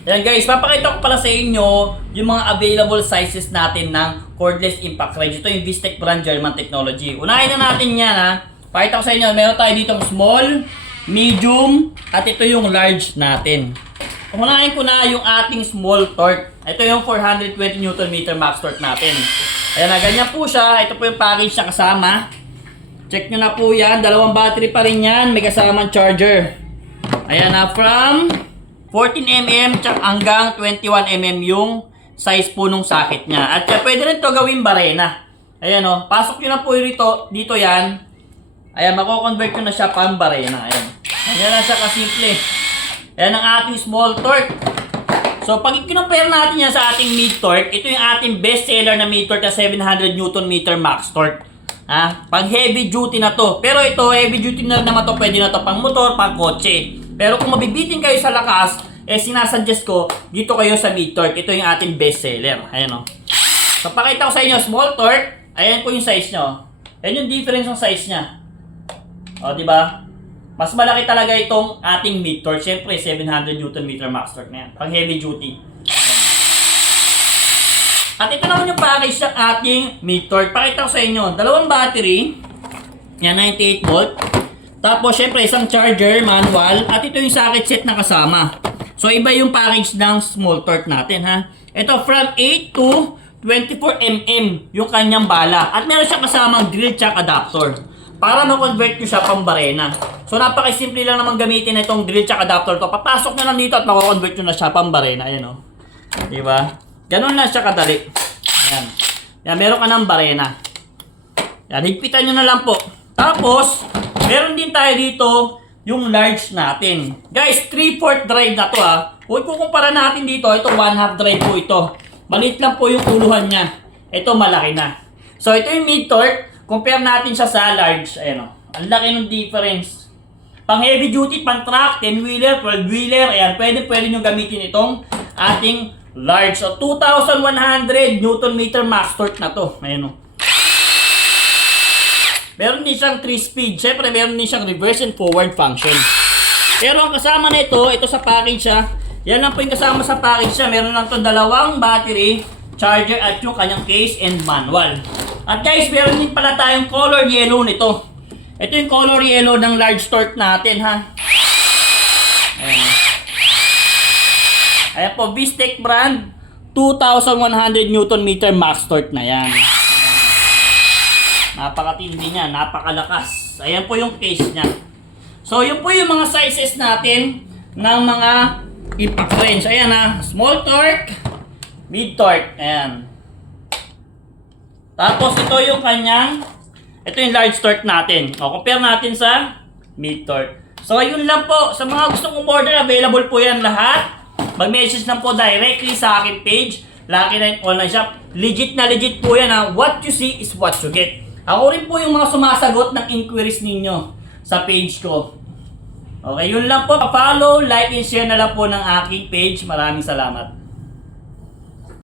Ayan guys, papakita ko pala sa inyo yung mga available sizes natin ng cordless impact wrench. Ito yung Vistec brand German technology. Unahin na natin yan ha. Pakita ko sa inyo, meron tayo dito small, medium, at ito yung large natin. Unahin ko na yung ating small torque. Ito yung 420 Nm max torque natin. Ayan na, ganyan po siya. Ito po yung package na kasama. Check nyo na po yan. Dalawang battery pa rin yan. May kasamang charger. Ayan na, from 14mm hanggang 21mm yung size po nung socket niya. At pwede rin to gawing barena. Ayan o, pasok nyo na po dito yan. Ayan, mako-convert nyo na siya pang barena. Ayan. Ayan na siya kasimple. Ayan ang ating small torque. So, pag kinumpare natin yan sa ating mid torque, ito yung ating best seller na mid torque na 700 Nm max torque. Ha? Pag heavy duty na to. Pero ito, heavy duty na naman to, pwede na to pang motor, pang kotse. Pero kung mabibitin kayo sa lakas, sinasuggest ko, dito kayo sa mid torque. Ito yung ating best seller. Ayan o. So, pakita ko sa inyo, small torque. Ayan po yung size nyo. Ayan yung difference ng size nya. O, diba? Mas malaki talaga itong ating mid torque. Siyempre, 700 Nm max torque na yan. Pang heavy duty. At ito naman yung package ng ating mid torque. Pakita ko sa inyo, dalawang battery. Yan, 98 volt. Tapos, syempre, isang charger, manual. At ito yung socket set na kasama. So, iba yung package ng small torque natin, ha? Ito, from 8 to 24mm yung kanyang bala. At meron siya kasamang drill chuck adapter. Para ma-convert nyo siya pang barena. So, napaka-simple lang naman gamitin itong drill chuck adapter to. Papasok nyo lang dito at mako-convert nyo na siya pang barena. Ayan, o. Diba? Ganun lang siya kadali. Ayan. Yan, meron ka ng barena. Yan, higpitan nyo na lang po. Tapos, meron din tayo dito yung large natin. Guys, 3/4 drive na to ha. Kung kukumpara natin dito, ito 1/2 drive po ito. Maliit lang po yung tuluhan niya. Ito malaki na. So, ito yung mid torque. Compare natin siya sa large. Ayan o. Ang laki ng difference. Pang heavy duty, pang truck, 10-wheeler, 12-wheeler. Ayan, pwede nyo gamitin itong ating large. So, 2,100 Nm max torque na to. Ayan o. Meron din siyang 3-speed. Siyempre, meron din siyang reverse and forward function. Pero ang kasama na ito sa package siya. Yan lang po yung kasama sa package siya. Meron lang ito dalawang battery, charger, at yung kanyang case and manual. At guys, meron din pala tayong color yellow nito. Ito yung color yellow ng large torque natin, ha. Ayan. Ayan po, Vistec brand, 2,100 Nm max torque na yan. Napakatindi niya, napakalakas. Ayan po yung case niya. So, yun po yung mga sizes natin ng mga impact wrench. Ayan ha, small torque, mid torque. Ayan. Tapos, ito yung kanyang, ito yung large torque natin. O, compare natin sa mid torque. So, yun lang po. Sa mga gustong umorder, available po yan lahat. Mag-message lang po directly sa aking page, Lucky 9 Online Shop. Legit na legit po yan ha. What you see is what you get. Ako rin po yung mga sumasagot ng inquiries ninyo sa page ko. Okay, yun lang po. Follow, like, and share na lang po ng aking page. Maraming salamat.